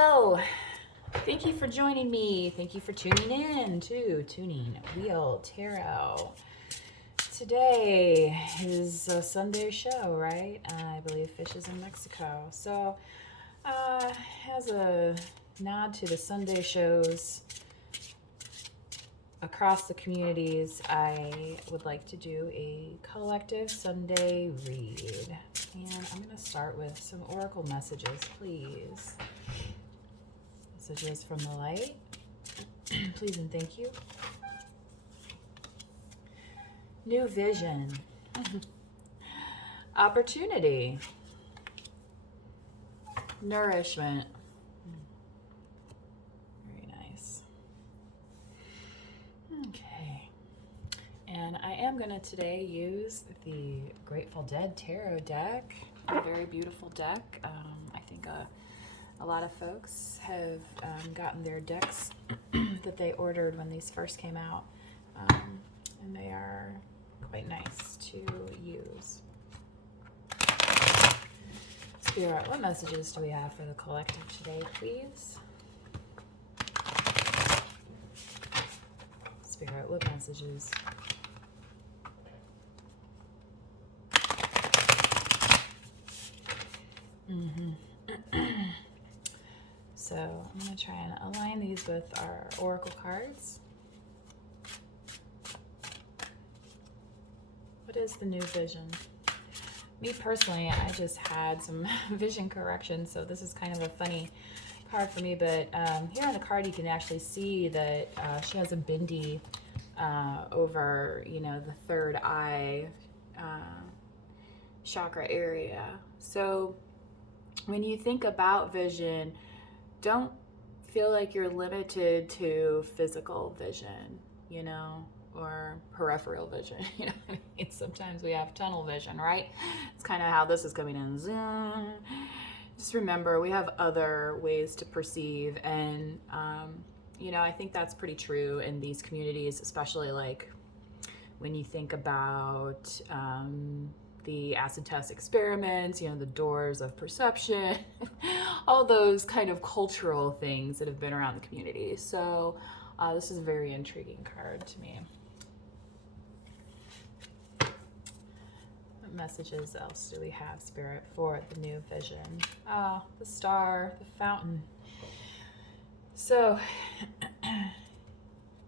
Well, thank you for joining me. Thank you for tuning in to Tuning Wheel Tarot. Today is a Sunday show, right? I believe Fish is in Mexico. So, as a nod to the Sunday shows across the communities, I would like to do a collective Sunday read. And I'm going to start with some oracle messages, please. Messages from the light. Please and thank you. New vision. Opportunity. Nourishment. Very nice. Okay. And I am going to today use the Grateful Dead Tarot deck. A very beautiful deck. I think a lot of folks have gotten their decks that they ordered when these first came out. And they are quite nice to use. Spirit, what messages do we have for the collective today, please? Spirit, what messages? So I'm going to try and align these with our oracle cards. What is the new vision? Me personally, I just had some vision correction, so this is kind of a funny card for me, but here on the card you can actually see that she has a bindi over, the third eye chakra area. So when you think about vision, don't feel like you're limited to physical vision, or peripheral vision. Sometimes we have tunnel vision, right? It's kind of how this is coming in. Zoom. Just remember, we have other ways to perceive, and I think that's pretty true in these communities, especially like when you think about the acid test experiments, the doors of perception, all those kind of cultural things that have been around the community. So this is a very intriguing card to me. What messages else do we have, Spirit, for the new vision? The star, the fountain. So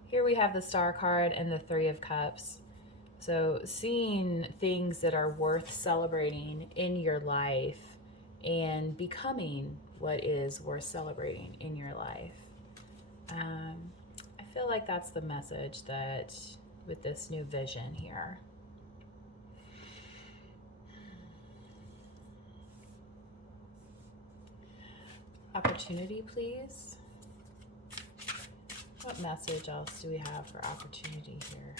here we have the star card and the Three of Cups. So seeing things that are worth celebrating in your life and becoming what is worth celebrating in your life. I feel like that's the message that with this new vision here. Opportunity, please. What message else do we have for opportunity here?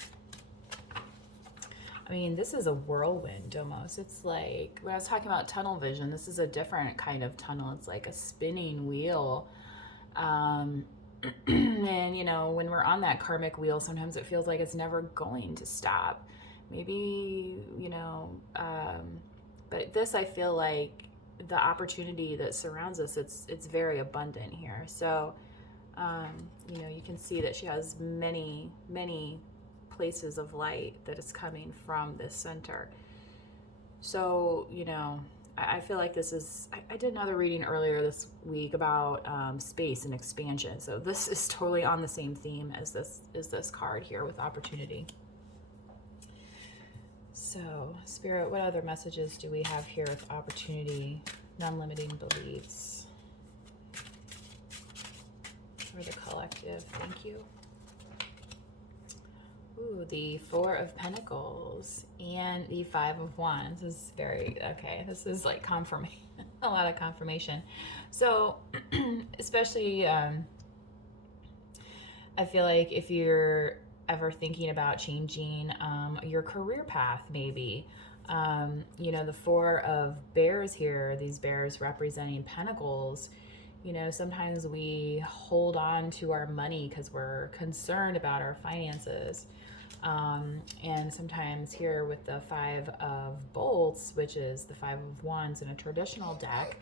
I mean, this is a whirlwind almost. It's like, when I was talking about tunnel vision, this is a different kind of tunnel. It's like a spinning wheel. And, when we're on that karmic wheel, sometimes it feels like it's never going to stop. Maybe, but this, I feel like the opportunity that surrounds us, it's very abundant here. So, you can see that she has many, many places of light that is coming from this center. So, I feel like this is, I did another reading earlier this week about space and expansion. So this is totally on the same theme as this card here with opportunity. So, Spirit, what other messages do we have here with opportunity, non-limiting beliefs for the collective? Thank you. Ooh, the Four of Pentacles and the Five of Wands. This is very, okay, this is like confirmation, a lot of confirmation. So, especially, I feel like if you're ever thinking about changing your career path, maybe, the Four of Bears here, these bears representing pentacles, sometimes we hold on to our money because we're concerned about our finances. And sometimes here with the Five of Bolts, which is the Five of Wands in a traditional deck,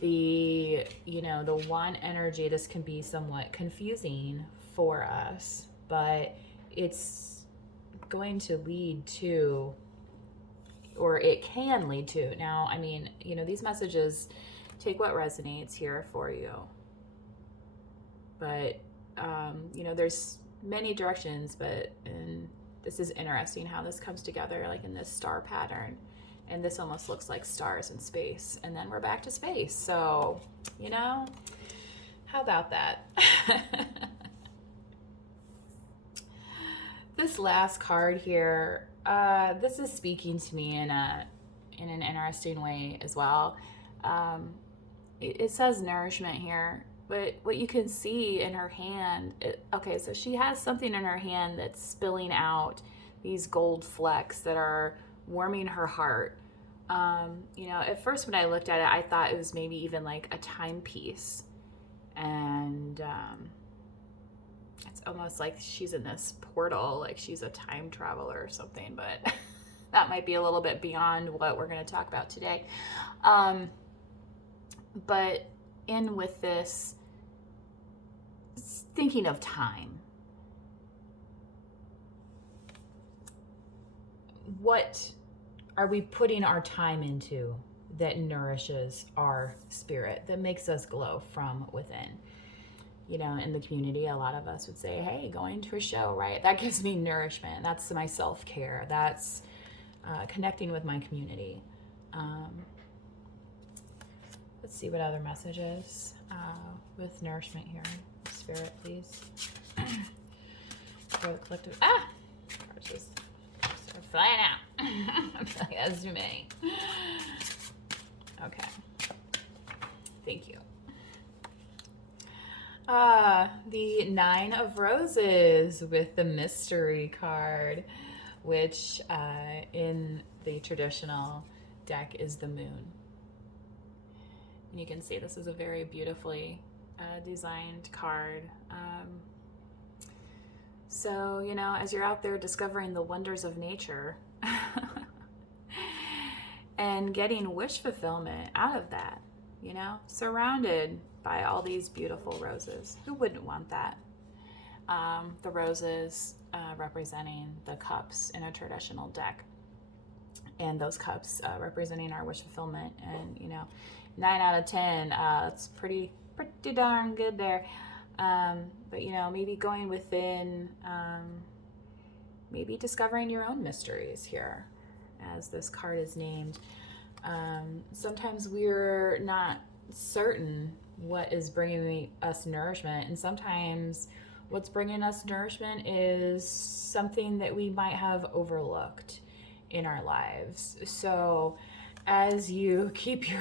the, you know, the one energy, this can be somewhat confusing for us, but it's going to lead to, or it can lead to. Now, I mean, you know, these messages, take what resonates here for you. But, you know, there's many directions, but this is interesting how this comes together, like in this star pattern. And this almost looks like stars in space. And then we're back to space. So, you know, how about that? This last card here, this is speaking to me in an interesting way as well. It says nourishment here, but what you can see in her hand, okay, so she has something in her hand that's spilling out these gold flecks that are warming her heart. You know, at first when I looked at it, I thought it was maybe even like a timepiece. And it's almost like she's in this portal, like she's a time traveler or something, but that might be a little bit beyond what we're going to talk about today. But in with this, thinking of time. What are we putting our time into that nourishes our spirit, that makes us glow from within? You know, in the community, a lot of us would say, hey, going to a show, right? That gives me nourishment. That's my self-care. That's connecting with my community. Let's see what other messages with nourishment here. Spirit, please. For the collective. Ah! Cards just start flying out. I feel like that's too many. Okay. Thank you. The Nine of Roses with the Mystery card, which in the traditional deck is the moon. And you can see this is a very beautifully designed card. So, you know, as you're out there discovering the wonders of nature and getting wish fulfillment out of that, you know, surrounded by all these beautiful roses. Who wouldn't want that? The roses representing the cups in a traditional deck, and those cups representing our wish fulfillment. And, you know, 9 out of 10, it's pretty darn good there. But, you know, maybe going within, maybe discovering your own mysteries here, as this card is named. Sometimes we're not certain what is bringing us nourishment, and sometimes what's bringing us nourishment is something that we might have overlooked in our lives. So as you keep your